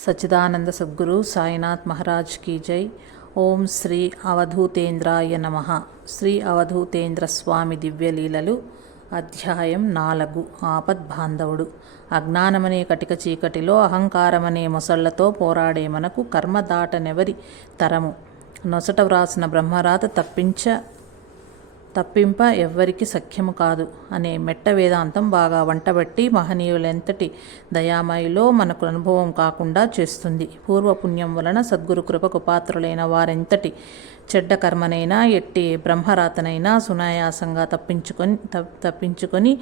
సచ్చిదానంద సద్గురు సాయినాథ్ మహారాజ్ కీ జై. ఓం శ్రీ అవధూతేంద్రాయ నమ. శ్రీ అవధూతేంద్ర స్వామి దివ్యలీలలు అధ్యాయం నాలుగు. ఆపద్బాంధవుడు అజ్ఞానమనే కటిక చీకటిలో అహంకారమనే మొసళ్ళతో పోరాడే మనకు కర్మ దాటనెవరి తరము? నొసట వ్రాసిన బ్రహ్మరాత తప్పించ తప్పింప ఎవ్వరికి సఖ్యము కాదు అనే మెట్ట వేదాంతం బాగా వంటబట్టి మహనీయులెంతటి దయామయిలో మనకు అనుభవం కాకుండా చేస్తుంది. పూర్వపుణ్యం వలన సద్గురు కృపకు పాత్రులైన వారెంతటి చెడ్డ కర్మనైనా ఎట్టి బ్రహ్మరాతనైనా సునాయాసంగా తప్పించుకొని తప్- తప్పించుకొని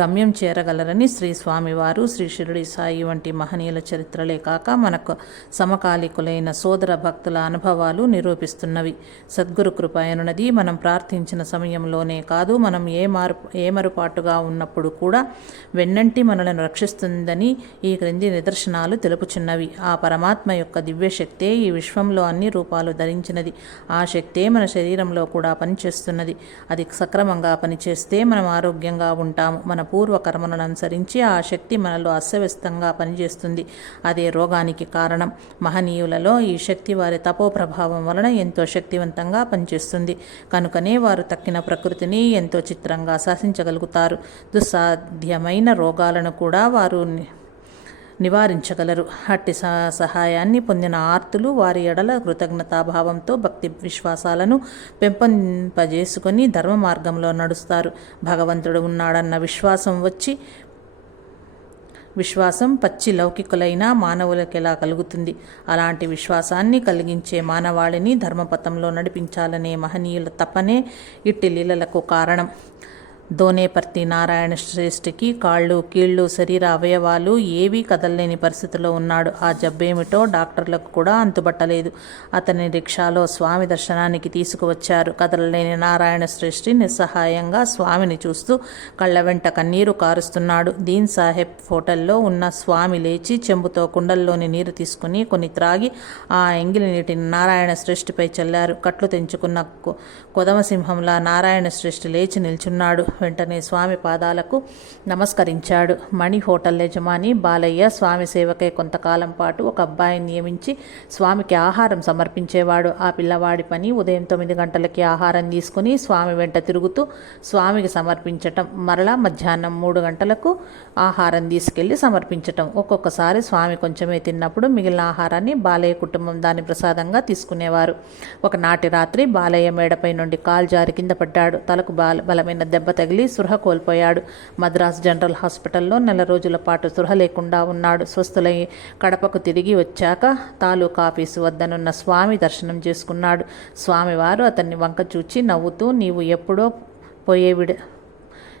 గమ్యం చేరగలరని శ్రీ స్వామివారు శ్రీ షిరిడి సాయి వంటి మహనీయుల చరిత్రలే కాక మనకు సమకాలికులైన సోదర భక్తుల అనుభవాలు నిరూపిస్తున్నవి. సద్గురు కృపాయనున్నది మనం ప్రార్థించిన సమయంలోనే కాదు మనం ఏ మారు ఏమరుపాటుగా ఉన్నప్పుడు కూడా వెన్నంటి మనలను రక్షిస్తుందని ఈ క్రింది నిదర్శనాలు తెలుపుచున్నవి. ఆ పరమాత్మ యొక్క దివ్యశక్తే ఈ విశ్వంలో అన్ని రూపాలు ధరించినది. ఆ శక్తే మన శరీరంలో కూడా పనిచేస్తున్నది. అది సక్రమంగా పనిచేస్తే మనం ఆరోగ్యంగా ఉంటాము. మన పూర్వకర్మలను అనుసరించి ఆ శక్తి మనలో అస్తవ్యస్తంగా పనిచేస్తుంది. అదే రోగానికి కారణం. మహనీయులలో ఈ శక్తి వారి తపో ప్రభావం వలన ఎంతో శక్తివంతంగా పనిచేస్తుంది. కనుకనే వారు తక్కిన ప్రకృతిని ఎంతో చిత్రంగా శాసించగలుగుతారు. దుస్సాధ్యమైన రోగాలను కూడా వారు నివారించగలరు. అట్టి సహాయాన్ని పొందిన ఆర్తులు వారి ఎడల కృతజ్ఞతాభావంతో భక్తి విశ్వాసాలను పెంపొంపజేసుకొని ధర్మ మార్గంలో నడుస్తారు. భగవంతుడు ఉన్నాడన్న విశ్వాసం వచ్చి విశ్వాసం పచ్చి లౌకికులైన మానవులకు ఎలా కలుగుతుంది? అలాంటి విశ్వాసాన్ని కలిగించే మానవాళిని ధర్మపథంలో నడిపించాలనే మహనీయుల తపనే ఇట్టి లీలలకు కారణం. దోనేపర్తి నారాయణ శ్రేష్ఠికి కాళ్ళు కీళ్ళు శరీర అవయవాలు ఏవీ కదలలేని పరిస్థితిలో ఉన్నాడు. ఆ జబ్బేమిటో డాక్టర్లకు కూడా అంతుబట్టలేదు. అతని రిక్షాలో స్వామి దర్శనానికి తీసుకువచ్చారు. కదలలేని నారాయణ శ్రేష్ఠి నిస్సహాయంగా స్వామిని చూస్తూ కళ్ళ వెంట కన్నీరు కారుస్తున్నాడు. దీన్ సాహెబ్ హోటల్లో ఉన్న స్వామి లేచి చెంబుతో కుండల్లోని నీరు తీసుకుని కొన్ని త్రాగి ఆ ఎంగిలి నీటిని నారాయణ శ్రేష్ఠిపై చల్లారు. కట్లు తెంచుకున్న కొదమసింహంలా నారాయణ శ్రేష్ఠి లేచి నిల్చున్నాడు. వెంటనే స్వామి పాదాలకు నమస్కరించాడు. మణి హోటల్ యజమాని బాలయ్య స్వామి సేవకే కొంతకాలం పాటు ఒక అబ్బాయిని నియమించి స్వామికి ఆహారం సమర్పించేవాడు. ఆ పిల్లవాడి పని ఉదయం తొమ్మిది గంటలకి ఆహారం తీసుకుని స్వామి వెంట తిరుగుతూ స్వామికి సమర్పించటం మరలా మధ్యాహ్నం మూడు గంటలకు ఆహారం తీసుకెళ్ళి సమర్పించటం. ఒక్కొక్కసారి స్వామి కొంచెమే తిన్నప్పుడు మిగిలిన ఆహారాన్ని బాలయ్య కుటుంబం దాని ప్రసాదంగా తీసుకునేవారు. ఒకనాటి రాత్రి బాలయ్య మేడపై నుండి కాలు జారి కింద పడ్డాడు. తలకు బాల బలమైన దెబ్బ తగిలి సృహ కోల్పోయాడు. మద్రాస్ జనరల్ హాస్పిటల్లో నెల రోజుల పాటు సృహ లేకుండా ఉన్నాడు. స్వస్థులై కడపకు తిరిగి వచ్చాక తాలూకా ఆఫీసు వద్దనున్న స్వామి దర్శనం చేసుకున్నాడు. స్వామివారు అతన్ని వంక చూచి నవ్వుతూ నీవు ఎప్పుడో పోయేవిడ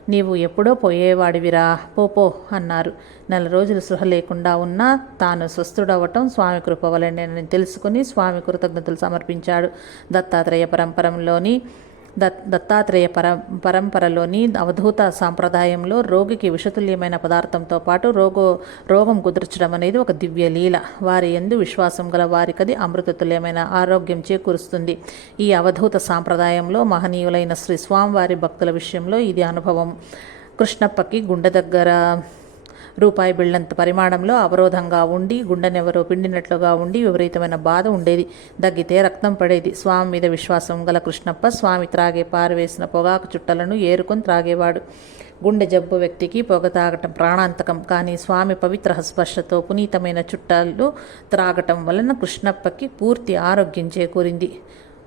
నీవు ఎప్పుడో పోయేవాడివిరా పోపో అన్నారు. నెల రోజులు సృహ లేకుండా ఉన్నా తాను స్వస్థుడవటం స్వామి కృప వలనేనని తెలుసుకుని స్వామి కృతజ్ఞతలు సమర్పించాడు. దత్తాత్రేయ పరంపరంలోని దత్ దత్తాత్రేయ పర పరంపరలోని అవధూత సాంప్రదాయంలో రోగికి విషతుల్యమైన పదార్థంతో పాటు రోగో రోగం కుదుర్చడం అనేది ఒక దివ్య లీల. వారి ఎందు విశ్వాసం గల వారికది అమృతతుల్యమైన ఆరోగ్యం చేకూరుస్తుంది. ఈ అవధూత సాంప్రదాయంలో మహనీయులైన శ్రీ స్వామివారి భక్తుల విషయంలో ఇది అనుభవం. కృష్ణప్పకి గుండె దగ్గర రూపాయి బిళ్ళంత పరిమాణంలో అవరోధంగా ఉండి గుండెనెవరో పిండినట్లుగా ఉండి విపరీతమైన బాధ ఉండేది. దగ్గితే రక్తం పడేది. స్వామి మీద విశ్వాసం గల కృష్ణప్ప స్వామి త్రాగే పారవేసిన పొగాకు చుట్టలను ఏరుకొని త్రాగేవాడు. గుండె జబ్బు వ్యక్తికి పొగ తాగటం ప్రాణాంతకం. కానీ స్వామి పవిత్ర స్పర్శతో పునీతమైన చుట్టాలు త్రాగటం వలన కృష్ణప్పకి పూర్తి ఆరోగ్యం చేకూరింది.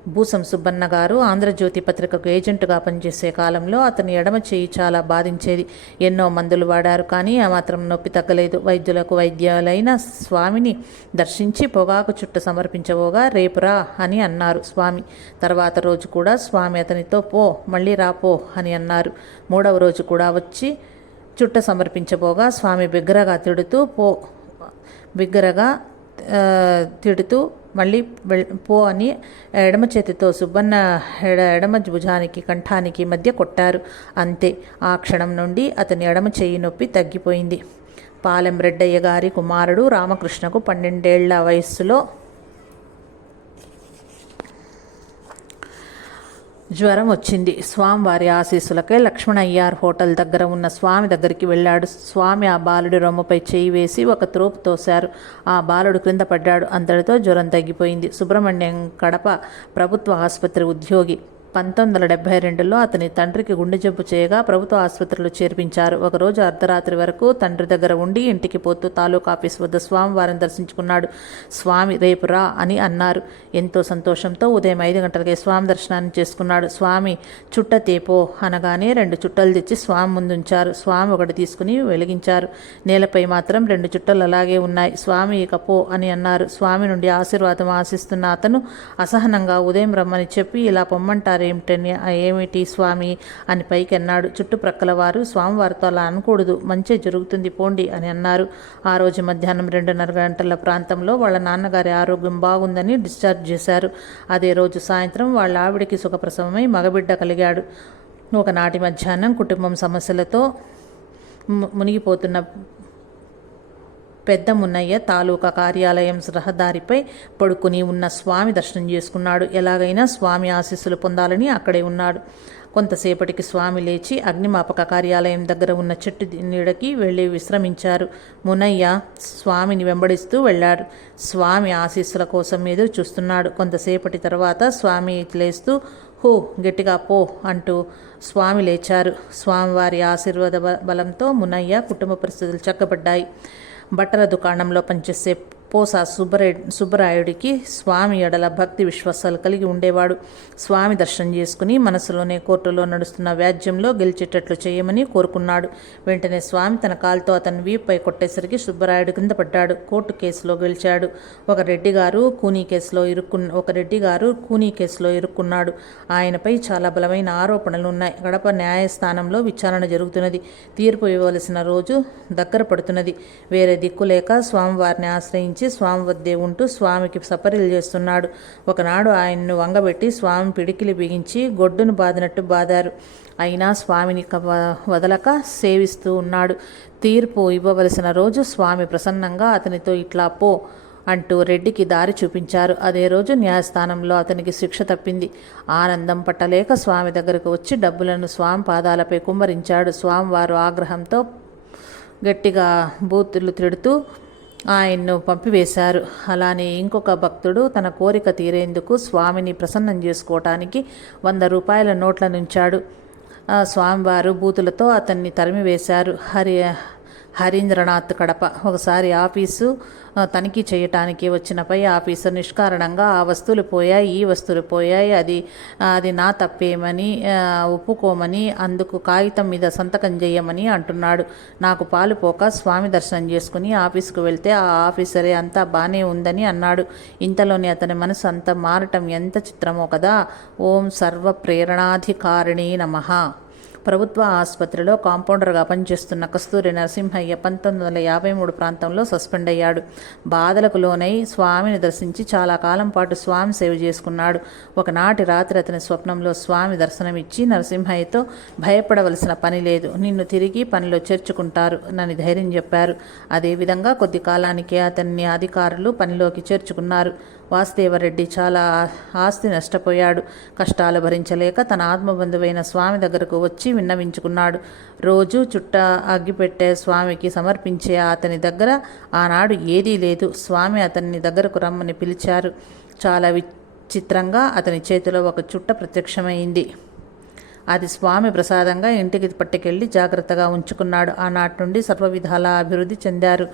భూసం సుబ్బన్న గారు ఆంధ్రజ్యోతి పత్రికకు ఏజెంటుగా పనిచేసే కాలంలో అతని ఎడమ చేయి చాలా బాధించేది. ఎన్నో మందులు వాడారు కానీ ఏమాత్రం మాత్రం నొప్పి తగ్గలేదు. వైద్యులకు వైద్యాలైన స్వామిని దర్శించి పొగాకు చుట్ట సమర్పించబోగా రేపురా అని అన్నారు స్వామి. తర్వాత రోజు కూడా స్వామి అతనితో పో మళ్ళీ రా పో అని అన్నారు. మూడవ రోజు కూడా వచ్చి చుట్ట సమర్పించబోగా స్వామి బిగ్గరగా తిడుతూ పో బిగ్గరగా తిడుతూ మళ్ళీ పో అని ఎడమ చేతితో సుబ్బన్న ఎడ ఎడమ భుజానికి కంఠానికి మధ్య కొట్టారు. అంతే. ఆ క్షణం నుండి అతని ఎడమ చేయి నొప్పి తగ్గిపోయింది. పాలెం రెడ్డయ్య గారి కుమారుడు రామకృష్ణకు పన్నెండేళ్ళ వయస్సులో జ్వరం వచ్చింది. స్వామివారి ఆశీస్సులకై లక్ష్మణయ్యార్ హోటల్ దగ్గర ఉన్న స్వామి దగ్గరికి వెళ్ళాడు. స్వామి ఆ బాలుడి రొమ్మపై చేయి వేసి ఒక త్రోపు తోశారు. ఆ బాలుడు క్రింద పడ్డాడు. అంతటితో జ్వరం తగ్గిపోయింది. సుబ్రహ్మణ్యం కడప ప్రభుత్వ ఆసుపత్రి ఉద్యోగి పంతొమ్మిది వందల డెబ్బై రెండులో అతని తండ్రికి గుండె జబ్బు చేయగా ప్రభుత్వ ఆసుపత్రిలో చేర్పించారు. ఒకరోజు అర్ధరాత్రి వరకు తండ్రి దగ్గర ఉండి ఇంటికి పోతూ తాలూకా ఆఫీస్ వద్ద స్వామివారిని దర్శించుకున్నాడు. స్వామి రేపు రా అని అన్నారు. ఎంతో సంతోషంతో ఉదయం ఐదు గంటలకే స్వామి దర్శనాన్ని చేసుకున్నాడు. స్వామి చుట్ట తేపో అనగానే రెండు చుట్టలు తెచ్చి స్వామి ముందుంచారు. స్వామి ఒకటి తీసుకుని వెలిగించారు. నేలపై మాత్రం రెండు చుట్టలు అలాగే ఉన్నాయి. స్వామి ఇక పో అని అన్నారు. స్వామి నుండి ఆశీర్వాదం ఆశిస్తున్న అతను అసహనంగా ఉదయం రమ్మని చెప్పి ఇలా పొమ్మంటారు పొమ్మంటారేమిటని ఏమిటి స్వామి? అని పైకి అన్నాడు చుట్టుప్రక్కల వారు స్వామివారితో అలా అనకూడదు మంచి జరుగుతుంది పోండి అని అన్నారు. ఆ రోజు మధ్యాహ్నం రెండున్నర గంటల ప్రాంతంలో వాళ్ళ నాన్నగారి ఆరోగ్యం బాగుందని డిశ్చార్జ్ చేశారు. అదే రోజు సాయంత్రం వాళ్ళ ఆవిడికి సుఖప్రసవమై మగబిడ్డ కలిగాడు. ఒకనాటి మధ్యాహ్నం కుటుంబం సమస్యలతో ము- మునిగిపోతున్న పెద్ద మున్నయ్య తాలూకా కార్యాలయం రహదారిపై పడుకుని ఉన్న స్వామి దర్శనం చేసుకున్నాడు. ఎలాగైనా స్వామి ఆశీస్సులు పొందాలని అక్కడే ఉన్నాడు. కొంతసేపటికి స్వామి లేచి అగ్నిమాపక కార్యాలయం దగ్గర ఉన్న చెట్టు నీడకి వెళ్ళి విశ్రమించారు. మునయ్య స్వామిని వెంబడిస్తూ వెళ్ళాడు. స్వామి ఆశీస్సుల కోసం ఎదురు చూస్తున్నాడు. కొంతసేపటి తర్వాత స్వామి లేస్తూ హో గట్టిగా పో అంటూ స్వామి లేచారు. స్వామివారి ఆశీర్వాద బలంతో మునయ్య కుటుంబ పరిస్థితులు చక్కబడ్డాయి. బట్టల దుకాణంలో పనిచేసే పోసా సుబ్బరాయ సుబ్బరాయుడికి స్వామి ఎడల భక్తి విశ్వాసాలు కలిగి ఉండేవాడు. స్వామి దర్శనం చేసుకుని మనసులోనే కోర్టులో నడుస్తున్న వ్యాజ్యంలో గెలిచేటట్లు చేయమని కోరుకున్నాడు. వెంటనే స్వామి తన కాలుతో అతని వీపుపై కొట్టేసరికి సుబ్బరాయుడు కింద పడ్డాడు. కోర్టు కేసులో గెలిచాడు. ఒక రెడ్డి గారు కూనీ కేసులో ఇరుక్కున్న ఒక రెడ్డి గారు కూనీ కేసులో ఇరుక్కున్నాడు. ఆయనపై చాలా బలమైన ఆరోపణలు ఉన్నాయి. గడప న్యాయస్థానంలో విచారణ జరుగుతున్నది. తీర్పు ఇవ్వవలసిన రోజు దగ్గర పడుతున్నది. వేరే దిక్కు లేక స్వామివారిని ఆశ్రయించి స్వామి వద్దే ఉంటూ స్వామికి సపర్యలు చేస్తున్నాడు. ఒకనాడు ఆయన్ను వంగబెట్టి స్వామి పిడికిలి బిగించి గొడ్డును బాదినట్టు బాదారు. అయినా స్వామిని వ- వదలక సేవిస్తూ ఉన్నాడు. తీర్పు ఇవ్వవలసిన రోజు స్వామి ప్రసన్నంగా అతనితో ఇట్లా పో అంటూ రెడ్డికి దారి చూపించారు. అదే రోజు న్యాయస్థానంలో అతనికి శిక్ష తప్పింది. ఆనందం పట్టలేక స్వామి దగ్గరకు వచ్చి డబ్బులను స్వామి పాదాలపై కుమ్మరించాడు. స్వామివారు ఆగ్రహంతో గట్టిగా బూతులు తిడుతూ ఆయన్ను పంపివేశారు. అలానే ఇంకొక భక్తుడు తన కోరిక తీరేందుకు స్వామిని ప్రసన్నం చేసుకోవటానికి వంద రూపాయల నోట్ల నుంచాడు. స్వామివారు బూతులతో అతన్ని తరిమివేశారు. హరి హరీంద్రనాథ్ కడప. ఒకసారి ఆఫీసు తనిఖీ చేయటానికి వచ్చిన పై ఆఫీసర్ నిష్కారణంగా ఆ వస్తువులు పోయాయి ఈ వస్తువులు పోయాయి అది అది నా తప్పేమని ఒప్పుకోమని అందుకు కాగితం మీద సంతకం చేయమని అంటున్నాడు. నాకు పాలు పోక స్వామి దర్శనం చేసుకుని ఆఫీసుకు వెళ్తే ఆ ఆఫీసరే అంతా బాగానే ఉందని అన్నాడు. ఇంతలోనే అతని మనసు అంత మారటం ఎంత చిత్రమో కదా. ఓం సర్వ ప్రేరణాధికారిణి నమః. ప్రభుత్వ ఆసుపత్రిలో కాంపౌండర్గా పనిచేస్తున్న కస్తూరి నరసింహయ్య పంతొమ్మిది వందల యాభై మూడు ప్రాంతంలో సస్పెండ్ అయ్యాడు. బాధలకు లోనై స్వామిని దర్శించి చాలా కాలం పాటు స్వామి సేవ చేసుకున్నాడు. ఒకనాటి రాత్రి అతని స్వప్నంలో స్వామి దర్శనమిచ్చి నరసింహయ్యతో భయపడవలసిన పని లేదు. నిన్ను తిరిగి పనిలో చేర్చుకుంటారు నని ధైర్యం చెప్పారు. అదేవిధంగా కొద్ది కాలానికే అతన్ని అధికారులు పనిలోకి చేర్చుకున్నారు. వాసుదేవరెడ్డి చాలా ఆస్తి నష్టపోయాడు. కష్టాలు భరించలేక తన ఆత్మబంధువైన స్వామి దగ్గరకు వచ్చి విన్నవించుకున్నాడు. రోజు చుట్ట అగ్గిపెట్టే స్వామికి సమర్పించే అతని దగ్గర ఆనాడు ఏదీ లేదు. స్వామి అతన్ని దగ్గరకు రమ్మని పిలిచారు. చాలా విచిత్రంగా అతని చేతిలో ఒక చుట్ట ప్రత్యక్షమైంది. అది స్వామి ప్రసాదంగా ఇంటికి పట్టుకెళ్ళి జాగ్రత్తగా ఉంచుకున్నాడు. ఆనాటి నుండి సర్వవిధాల అభివృద్ధి చెందారు.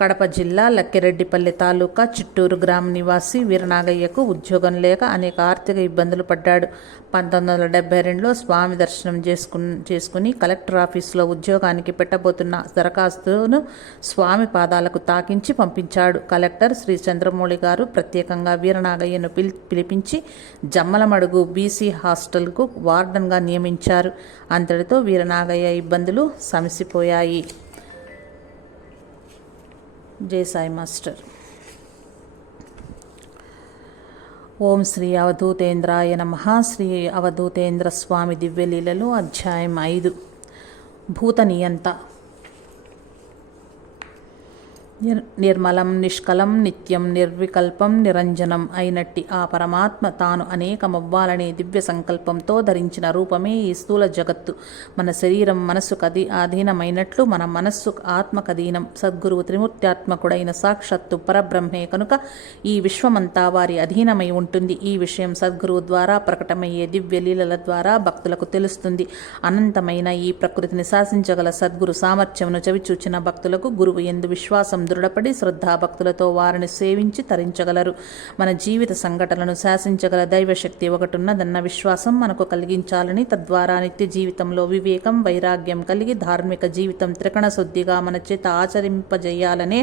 కడప జిల్లా లక్కిరెడ్డిపల్లి తాలూకా చిట్టూరు గ్రామ నివాసి వీరనాగయ్యకు ఉద్యోగం లేక అనేక ఆర్థిక ఇబ్బందులు పడ్డాడు. పంతొమ్మిది వందల డెబ్బై రెండులో స్వామి దర్శనం చేసుకుని చేసుకుని కలెక్టర్ ఆఫీసులో ఉద్యోగానికి పెట్టబోతున్న దరఖాస్తును స్వామి పాదాలకు తాకించి పంపించాడు. కలెక్టర్ శ్రీ చంద్రమౌళి గారు ప్రత్యేకంగా వీరనాగయ్యను పిలి పిలిపించి జమ్మలమడుగు బీసీ హాస్టల్కు వార్డన్గా నియమించారు. అంతటితో వీరనాగయ్య ఇబ్బందులు సమసిపోయాయి. జై సాయి మాస్టర్. ఓం శ్రీ అవధూతేంద్రాయ నమ. శ్రీ అవధూతేంద్ర స్వామి దివ్యలీలలో అధ్యాయం ఐదు. భూత నియంత నిర్ నిర్మలం నిష్కలం నిత్యం నిర్వికల్పం నిరంజనం అయినట్టి ఆ పరమాత్మ తాను అనేకమవ్వాలనే దివ్య సంకల్పంతో ధరించిన రూపమే ఈ స్థూల జగత్తు. మన శరీరం మనస్సుకు అధీ ఆధీనమైనట్లు మన మనస్సు ఆత్మకధీనం సద్గురువు త్రిమూర్త్యాత్మకుడైన సాక్షాత్తు పరబ్రహ్మే కనుక ఈ విశ్వమంతా వారి అధీనమై ఉంటుంది. ఈ విషయం సద్గురువు ద్వారా ప్రకటమయ్యే దివ్య లీలల ద్వారా భక్తులకు తెలుస్తుంది. అనంతమైన ఈ ప్రకృతిని శాసించగల సద్గురు సామర్థ్యమును చవిచూచిన భక్తులకు గురువు ఎందు విశ్వాసం దృఢపడి శ్రద్ధాభక్తులతో వారిని సేవించి తరించగలరు. మన జీవిత సంఘటనలను శాసించగల దైవశక్తి ఒకటున్నదన్న విశ్వాసం మనకు కలిగించాలని తద్వారా నిత్య జీవితంలో వివేకం వైరాగ్యం కలిగి ధార్మిక జీవితం త్రికణ శుద్ధిగా మన చేత ఆచరింపజేయాలనే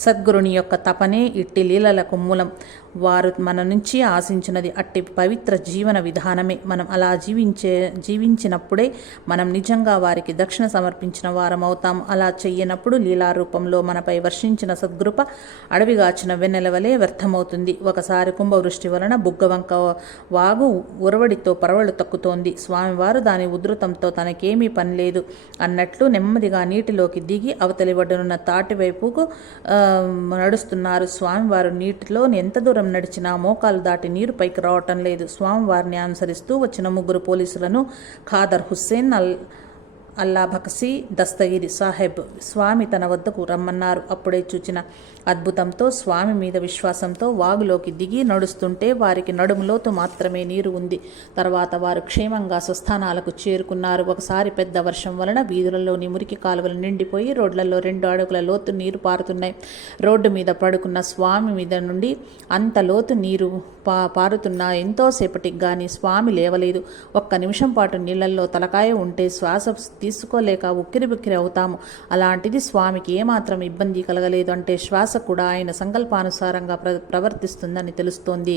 సద్గురుని యొక్క తపనే ఇట్టి లీలలకు మూలం. వారు మన నుంచి ఆశించినది అట్టి పవిత్ర జీవన విధానమే. మనం అలా జీవించే జీవించినప్పుడే మనం నిజంగా వారికి దక్షిణ సమర్పించిన వారం అవుతాం అలా చెయ్యనప్పుడు లీలారూపంలో మనపై వర్షించిన సద్గృప అడవిగాచిన వెన్నెలవలే వ్యర్థమవుతుంది. ఒకసారి కుంభవృష్టి వలన బుగ్గవంక వాగు ఉరవడితో పరవళ్ళు తక్కుతోంది. స్వామివారు దాని ఉధృతంతో తనకేమీ పని లేదు. అన్నట్లు నెమ్మదిగా నీటిలోకి దిగి అవతలి ఒడ్డునున్న తాటి వైపుకు నడుస్తున్నారు. స్వామివారు నీటిలో ఎంత దూరం నడిచినా మోకాలు దాటి నీరు పైకి రావటం లేదు. స్వామివారిని అనుసరిస్తూ వచ్చిన ముగ్గురు పోలీసులను ఖాదర్ హుస్సేన్ అల్ అల్లా బకసి దస్తగిరి సాహెబ్ స్వామి తన వద్దకు రమ్మన్నారు. అప్పుడే చూచిన అద్భుతంతో స్వామి మీద విశ్వాసంతో వాగులోకి దిగి నడుస్తుంటే వారికి నడుములోతు మాత్రమే నీరు ఉంది. తర్వాత వారు క్షేమంగా స్వస్థానాలకు చేరుకున్నారు. ఒకసారి పెద్ద వర్షం వలన వీధులలోని మురికి కాలువలు నిండిపోయి రోడ్లలో రెండు అడుగుల లోతు నీరు పారుతున్నాయి. రోడ్డు మీద పడుకున్న స్వామి మీద నుండి అంత లోతు నీరు పా పారుతున్నా ఎంతోసేపటికి కానీ స్వామి లేవలేదు. ఒక్క నిమిషం పాటు నీళ్ళలో తలకాయ ఉంటే శ్వాస తీసుకోలేక ఉక్కిరి బిక్కిరి అవుతాము. అలాంటిది స్వామికి ఏమాత్రం ఇబ్బంది కలగలేదు అంటే శ్వాస కూడా ఆయన సంకల్పానుసారంగా ప్ర ప్రవర్తిస్తుందని తెలుస్తోంది.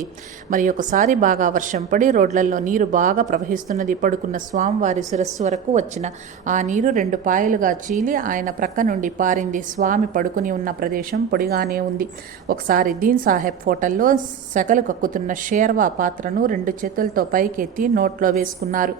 మరి ఒకసారి బాగా వర్షం పడి రోడ్లలో నీరు బాగా ప్రవహిస్తున్నది పడుకున్న స్వామివారి శిరస్సు వరకు వచ్చిన ఆ నీరు రెండు పాయలుగా చీలి ఆయన ప్రక్క నుండి పారింది. స్వామి పడుకుని ఉన్న ప్రదేశం పొడిగానే ఉంది. ఒకసారి దీన్ సాహెబ్ ఫోటల్లో సెగలు కక్కుతున్న షేర్వా పాత్రను రెండు చేతులతో పైకెత్తి నోట్లో వేసుకున్నారు.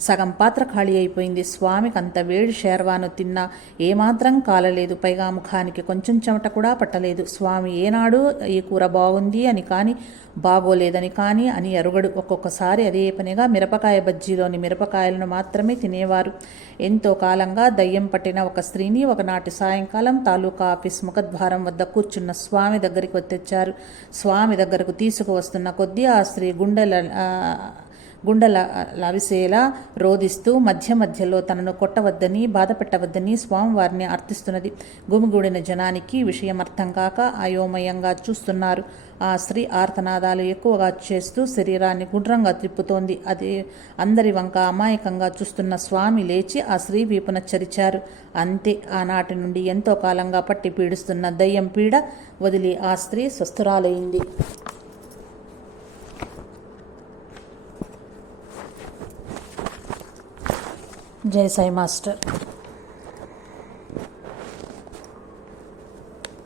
సగం పాత్ర ఖాళీ అయిపోయింది. స్వామికి అంత వేడి షేర్వాను తిన్నా ఏమాత్రం కాలలేదు. పైగా ముఖానికి కొంచెం చెమట కూడా పట్టలేదు. స్వామి ఏనాడు ఈ కూర బాగుంది అని కానీ బాగోలేదని కానీ అని అరుగడు. ఒక్కొక్కసారి అదే పనిగా మిరపకాయ బజ్జీలోని మిరపకాయలను మాత్రమే తినేవారు. ఎంతో కాలంగా దయ్యం పట్టిన ఒక స్త్రీని ఒకనాటి సాయంకాలం తాలూకా ఆఫీస్ ముఖద్వారం వద్ద కూర్చున్న స్వామి దగ్గరికి తెచ్చారు. స్వామి దగ్గరకు తీసుకువస్తున్న కొద్దీ ఆ స్త్రీ గుండెల గుండెల లవిసేలా రోధిస్తూ మధ్య మధ్యలో తనను కొట్టవద్దని బాధ పెట్టవద్దని స్వామివారిని అర్థిస్తున్నది. గుమిగూడిన జనానికి విషయం అర్థం కాక అయోమయంగా చూస్తున్నారు. ఆ స్త్రీ ఆర్తనాదాలు ఎక్కువగా చేస్తూ శరీరాన్ని గుండ్రంగా తిప్పుతోంది. అది అందరి వంక అమాయకంగా చూస్తున్న స్వామి లేచి ఆ స్త్రీ వీపున చరిచారు. అంతే ఆనాటి నుండి ఎంతో కాలంగా పట్టి పీడిస్తున్న దయ్యం పీడ వదిలి ఆ స్త్రీ స్వస్థురాలైంది. జై సాయి మాస్టర్.